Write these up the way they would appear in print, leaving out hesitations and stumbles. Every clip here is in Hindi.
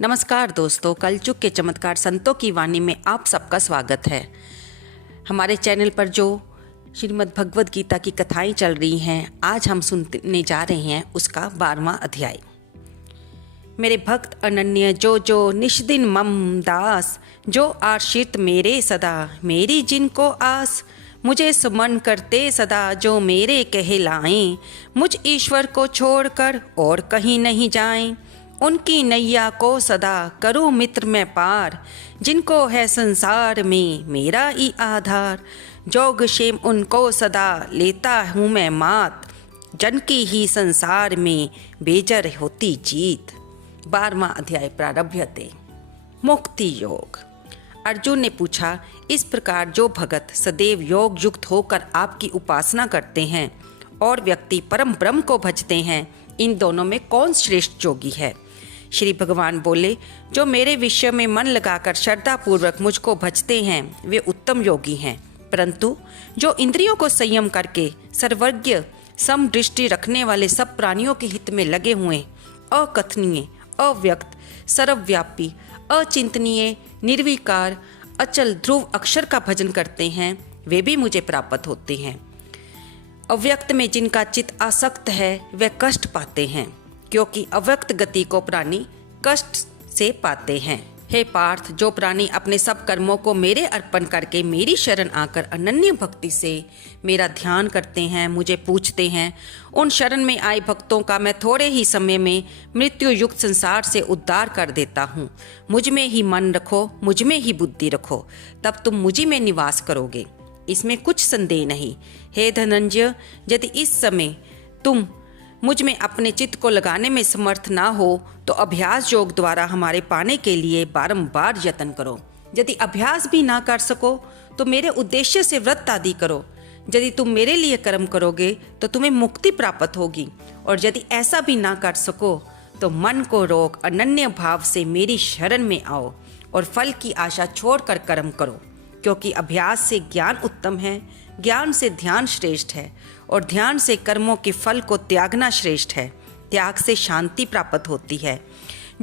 नमस्कार दोस्तों, कलयुग के चमत्कार संतों की वाणी में आप सबका स्वागत है। हमारे चैनल पर जो श्रीमद् भगवद गीता की कथाएं चल रही हैं, आज हम सुनने जा रहे हैं उसका 12वां अध्याय। मेरे भक्त अनन्य जो निष्दिन मम दास, जो आश्रित मेरे सदा, मेरी जिनको आस, मुझे सुमन करते सदा, जो मेरे कहलाएं, मुझ ईश्वर को छोड़कर और कहीं नहीं जाएं। उनकी नैया को सदा करूँ मित्र मैं पार, जिनको है संसार में मेरा ही आधार। जोग क्षेम उनको सदा लेता हूँ मैं मात, जन की ही संसार में बेजर होती जीत। 12वां अध्याय प्रारभ्यते। मुक्ति योग। अर्जुन ने पूछा, इस प्रकार जो भगत सदैव योग युक्त होकर आपकी उपासना करते हैं और व्यक्ति परम ब्रह्म को भजते हैं, इन दोनों में कौन श्रेष्ठ योगी है? श्री भगवान बोले, जो मेरे विषय में मन लगाकर श्रद्धा पूर्वक मुझको भजते हैं वे उत्तम योगी हैं, परंतु जो इंद्रियों को संयम करके सर्वज्ञ समदृष्टि रखने वाले सब प्राणियों के हित में लगे हुए, अकथनीय, अव्यक्त, सर्वव्यापी, अचिंतनीय, निर्विकार, अचल ध्रुव अक्षर का भजन करते हैं, वे भी मुझे प्राप्त होते हैं। अव्यक्त में जिनका चित्त आसक्त है वे कष्ट पाते हैं, क्योंकि अव्यक्त गति को प्राणी कष्ट से पाते हैं। हे पार्थ, जो प्राणी अपने सब कर्मों को मेरे अर्पण करके मेरी शरण आकर अनन्य भक्ति से मेरा ध्यान करते हैं, मुझे पूछते हैं, उन शरण में आए भक्तों का मैं थोड़े ही समय में मृत्यु युक्त संसार से उद्धार कर देता हूँ। मुझ में ही मन रखो, मुझ में ही बुद्धि रखो, तब तुम मुझी में निवास करोगे, इसमें कुछ संदेह नहीं। हे धनंजय, यदि इस समय तुम मुझ में अपने चित्त को लगाने में समर्थ ना हो तो अभ्यास योग द्वारा हमारे पाने के लिए बारंबार यत्न करो। यदि अभ्यास भी ना कर सको तो मेरे उद्देश्य से व्रत आदि करो। यदि तुम मेरे लिए कर्म करोगे तो तुम्हें मुक्ति प्राप्त होगी, और यदि ऐसा भी ना कर सको तो मन को रोक अनन्य भाव से मेरी शरण में आओ और फल की आशा छोड़कर कर्म करो, क्योंकि अभ्यास से ज्ञान उत्तम है, ज्ञान से ध्यान श्रेष्ठ है, और ध्यान से कर्मों के फल को त्यागना श्रेष्ठ है। त्याग से शांति प्राप्त होती है।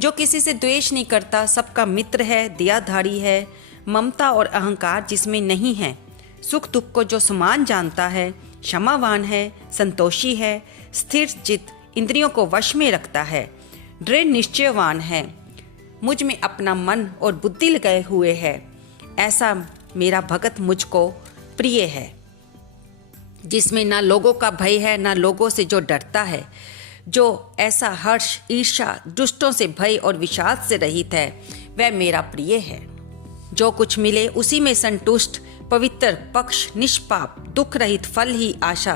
जो किसी से द्वेष नहीं करता, सबका मित्र है, दयाधारी है, ममता और अहंकार जिसमें नहीं है, सुख दुख को जो समान जानता है, क्षमावान है, संतोषी है, स्थिर चित्त, इंद्रियों को वश में रखता है, दृढ़ निश्चयवान है, मुझ में अपना मन और बुद्धि लगाए हुए है, ऐसा मेरा भगत मुझको प्रिय है। जिसमें ना लोगों का भय है, ना लोगों से जो डरता है, जो ऐसा हर्ष, ईर्ष्या, दुष्टों से भय और विषाद से रहित है, वह मेरा प्रिय है। जो कुछ मिले उसी में संतुष्ट, पवित्र, पक्ष, निष्पाप, दुख रहित, फल ही आशा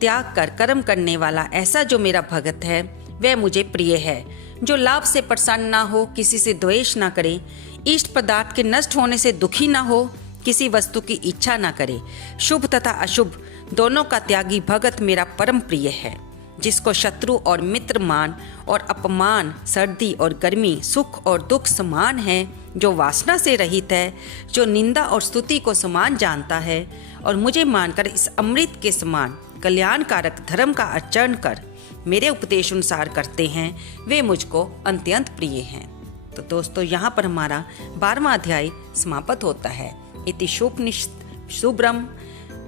त्याग कर कर्म करने वाला, ऐसा जो मेरा भगत है वह मुझे प्रिय है। जो लाभ से प्रसन्न ना हो, किसी से द्वेष ना करे, इष्ट पदार्थ के नष्ट होने से दुखी ना हो, किसी वस्तु की इच्छा ना करे, शुभ तथा अशुभ दोनों का त्यागी भगत मेरा परम प्रिय है। जिसको शत्रु और मित्र मान और अपमान, सर्दी और गर्मी, सुख और दुख समान है, जो वासना से रहित है, जो निंदा और स्तुति को समान जानता है, और मुझे मानकर इस अमृत के समान कल्याणकारक धर्म का आचरण कर मेरे उपदेश अनुसार करते हैं, वे मुझको अत्यंत प्रिय हैं। तो दोस्तों, यहाँ पर हमारा 12वां अध्याय समाप्त होता है। इति शुभ्रम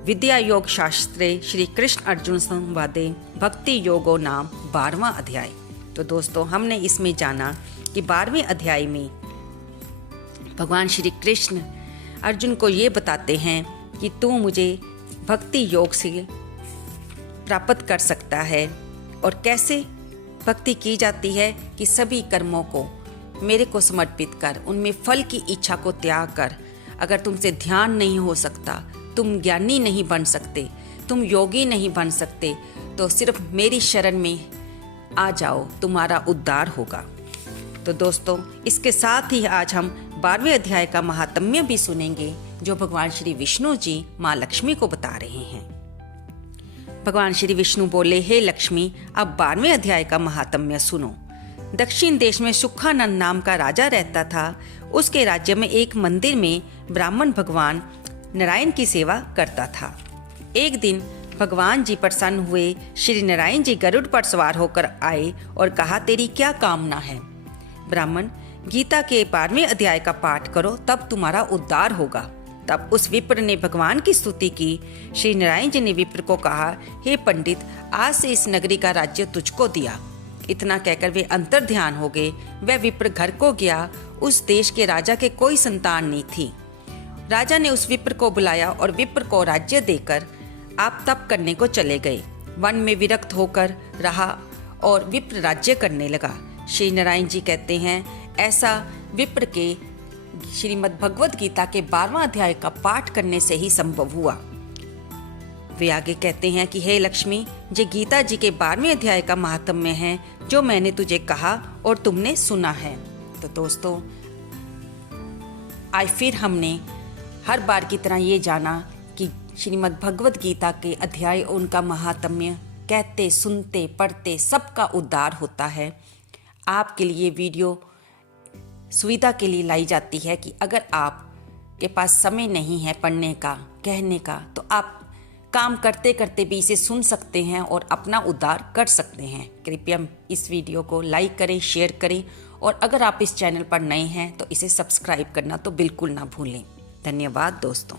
विद्या योग शास्त्रे श्री कृष्ण अर्जुन संवादे भक्ति योगो नाम 12वां अध्याय। तो दोस्तों, हमने इसमें जाना कि 12वें अध्याय में भगवान श्री कृष्ण अर्जुन को ये बताते हैं कि तू मुझे भक्ति योग से प्राप्त कर सकता है, और कैसे भक्ति की जाती है कि सभी कर्मों को मेरे को समर्पित कर, उनमें फल की इच्छा को त्याग कर। अगर तुमसे ध्यान नहीं हो सकता, तुम ज्ञानी नहीं बन सकते, तुम योगी नहीं बन सकते, तो सिर्फ मेरी शरण में आ जाओ, तुम्हारा उद्धार होगा। तो दोस्तों, इसके साथ ही आज हम 12वें अध्याय का महात्म्य भी सुनेंगे, जो भगवान श्री विष्णु जी माँ लक्ष्मी को बता रहे हैं। भगवान श्री विष्णु बोले, हे लक्ष्मी, अब 12वें अध्याय का महात्म्य सुनो। दक्षिण देश में सुखानंद नाम का राजा रहता था। उसके राज्य में एक मंदिर में ब्राह्मण भगवान नारायण की सेवा करता था। एक दिन भगवान जी प्रसन्न हुए। श्री नारायण जी गरुड़ पर सवार होकर आए और कहा, तेरी क्या कामना है? ब्राह्मण, गीता के 12वें अध्याय का पाठ करो, तब तुम्हारा उद्धार होगा। तब उस विप्र ने भगवान की स्तुति की। श्री नारायण जी ने विप्र को कहा, हे पंडित, आज से इस नगरी का राज्य तुझको दिया। इतना कहकर वे अंतर ध्यान हो गए। वह विप्र घर को गया। उस देश के राजा के कोई संतान नहीं थी। राजा ने उस विप्र को बुलाया और विप्र को राज्य देकर आप तप करने को चले गए। वन में विरक्त होकर रहा और विप्र राज्य करने लगा। श्री नारायण जी कहते हैं, ऐसा विप्र के श्रीमद् भगवद गीता के 12वां अध्याय का पाठ करने से ही संभव हुआ। वे आगे कहते हैं कि हे लक्ष्मी, ये गीता जी के 12वें अध्याय का महात्म्य है जो मैंने तुझे कहा और तुमने सुना है। तो दोस्तों, आज फिर हमने हर बार की तरह ये जाना कि श्रीमद् भगवद गीता के अध्याय और उनका महात्म्य कहते, सुनते, पढ़ते सबका उद्धार होता है। आपके लिए वीडियो सुविधा के लिए लाई जाती है कि अगर आप के पास समय नहीं है पढ़ने का, कहने का, तो आप काम करते करते भी इसे सुन सकते हैं और अपना उद्धार कर सकते हैं। कृपया इस वीडियो को लाइक करें, शेयर करें और अगर आप इस चैनल पर नए हैं तो इसे सब्सक्राइब करना तो बिल्कुल ना भूलें। धन्यवाद दोस्तों।